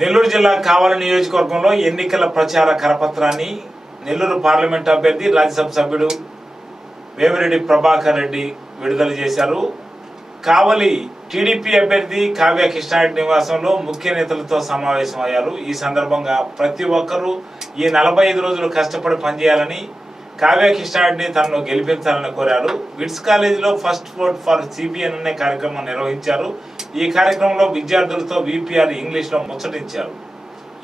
నెల్లూరు జిల్లా కావలి నియోజకవర్గంలో ఎన్నికల ప్రచార కరపత్రాన్ని నెల్లూరు పార్లమెంట్ అభ్యర్థి రాజ్యసభ సభ్యుడు వేమిరెడ్డి ప్రభాకర్ రెడ్డి విడుదల చేశారు. కావలి టీడీపీ అభ్యర్థి కావ్య కృష్ణారెడ్డి నివాసంలో ముఖ్య నేతలతో సమావేశమయ్యారు. ఈ సందర్భంగా ప్రతి ఒక్కరూ ఈ 45 రోజులు కష్టపడి పనిచేయాలని, కావ్య కృష్ణారెడ్డిని తనను గెలిపించాలని కోరారు. విట్స్ కాలేజీలో ఫస్ట్ ఓట్ ఫర్ సిబిఎన్ అనే కార్యక్రమం నిర్వహించారు. ఈ కార్యక్రమంలో విద్యార్థులతో విపిఆర్ ఇంగ్లీష్లో ముచ్చటించారు.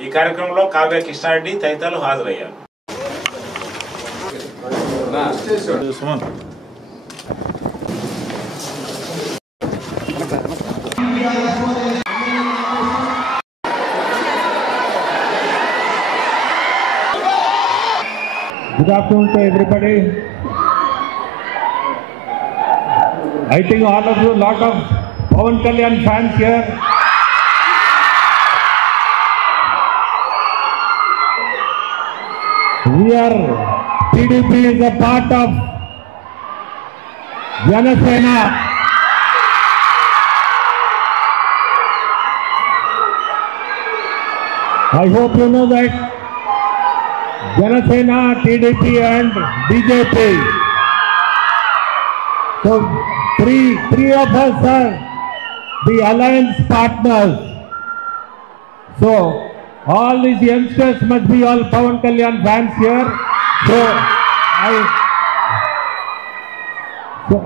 ఈ కార్యక్రమంలో కావ్య కృష్ణారెడ్డి తదితరులు హాజరయ్యారు. Good afternoon to everybody. I think all of you, lot of Pawan Kalyan fans here. We are, TDP is a part of Janasena. I hope you know that Janasena, TDP and BJP. So three of us are the alliance partners. So all these youngsters must be all Pawan Kalyan fans here. So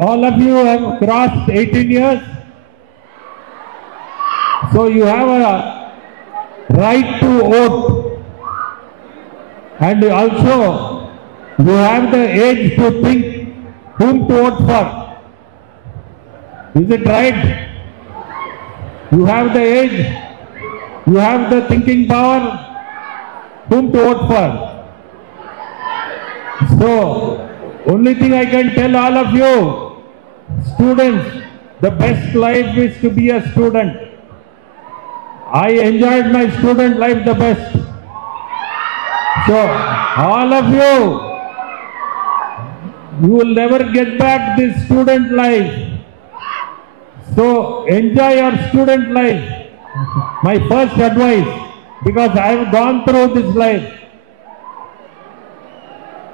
all of you have crossed 18 years. So you have a right to vote. And also, you have the age to think whom to vote for. Is it right? You have the age, you have the thinking power, whom to vote for. So, only thing I can tell all of you, students, the best life is to be a student. I enjoyed my student life the best. So, all of you will never get back this student life. So, enjoy your student life. My first advice, because I have gone through this life.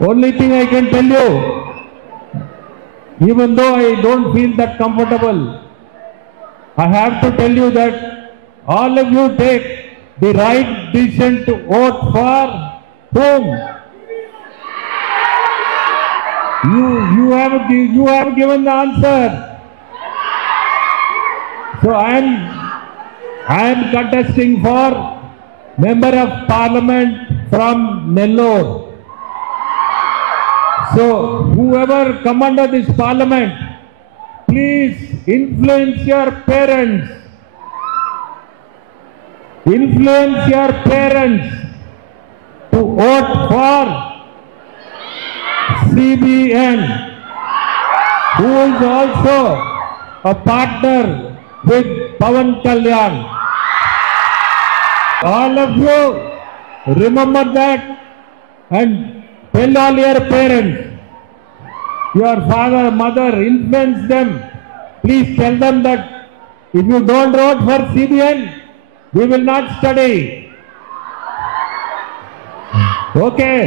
Only thing I can tell you, even though I don't feel that comfortable, I have to tell you that all of you take the right decision to vote for whom? You have given the answer. So I am contesting for Member of Parliament from Nellore. So whoever come under this Parliament, please influence your parents. Influence your parents to vote for CBN, who is also a partner with Pawan Kalyan. All of you remember that and tell all your parents, your father, mother, influence them. Please tell them that if you don't vote for CBN, we will not study. Okay.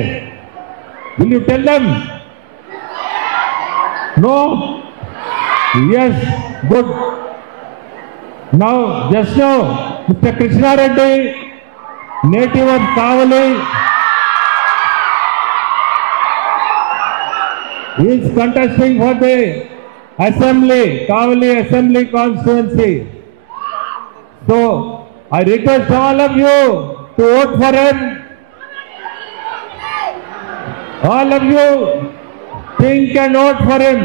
Will you tell them? No? Yes. Good. Now, just now, Mr. Krishna Reddy, native of Kavali, is contesting for the Assembly, Kavali Assembly constituency. So, I request all of you to vote for him. All of you think and vote for him,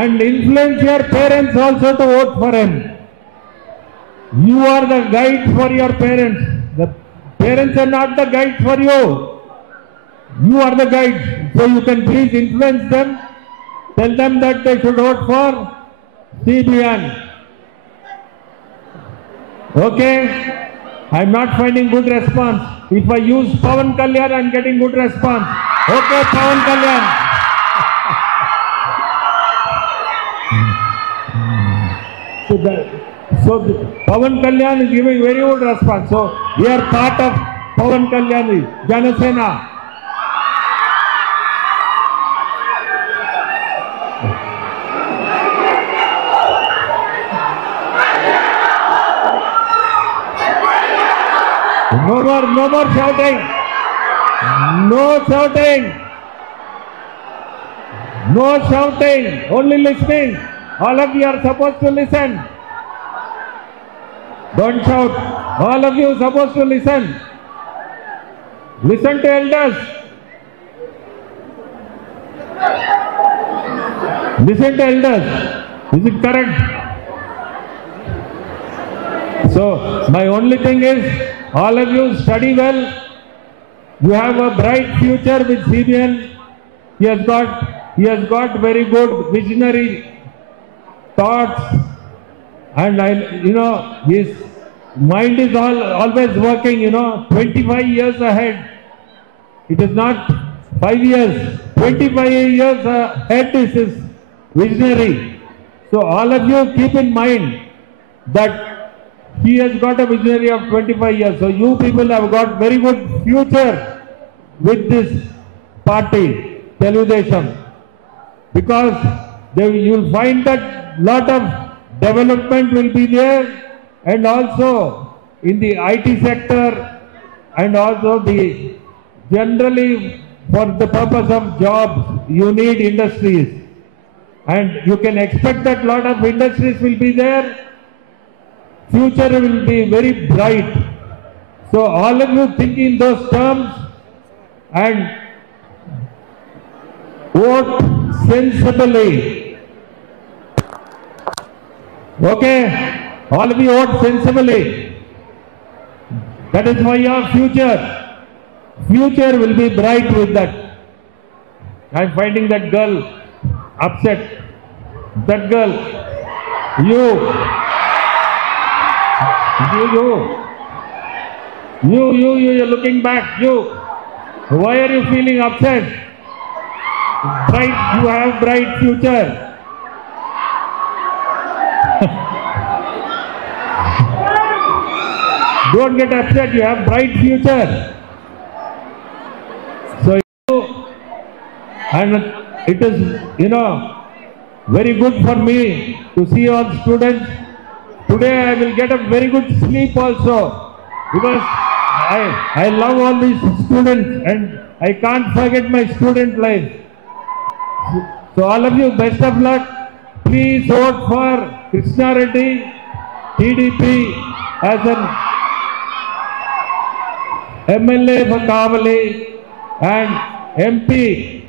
and influence your parents also to vote for him. You are the guide for your parents. The parents are not the guide for you. You are the guide. So you can please influence them. Tell them that they should vote for CBN. Okay? I am not finding good response. If I use Pawan Kalyan, I am getting good response. Okay, Pawan Kalyan. So So Pawan Kalyan is giving very good response. So we are part of Pawan Kalyan, Janasena. No more shouting. No shouting. No shouting. Only listening. All of you are supposed to listen. Don't shout. All of you are supposed to listen. Listen to elders. Listen to elders. Is it correct? So my only thing is, all of you study well. You have a bright future with CBN. He has got very good visionary thoughts, and his mind is always working. 25 years ahead. It is not 5 years. 25 years ahead is his visionary. So all of you keep in mind that he has got a visionary of 25 years. So you people have got very good future with this party, Teludesham, because you will find that lot of development will be there, and also in the IT sector, and also generally for the purpose of jobs, you need industries, and you can expect that lot of industries will be there. Future will be very bright. So all of you think in those terms and vote sensibly. Okay? All of you vote sensibly. That is for your future. Future will be bright with that. I am finding that girl upset. That girl, you're looking back. Why are you feeling upset? You have bright future. Don't get upset. You have bright future. So and it is very good for me to see all students. Today I will get a very good sleep also, because I love all these students and I can't forget my student life. So all of you, best of luck. Please vote for Krishna Reddy, TDP, as an MLA for Kavali, and MP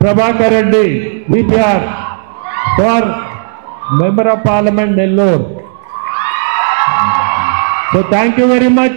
Prabhakar Reddy, VPR, for Member of Parliament, Nellore. So thank you very much.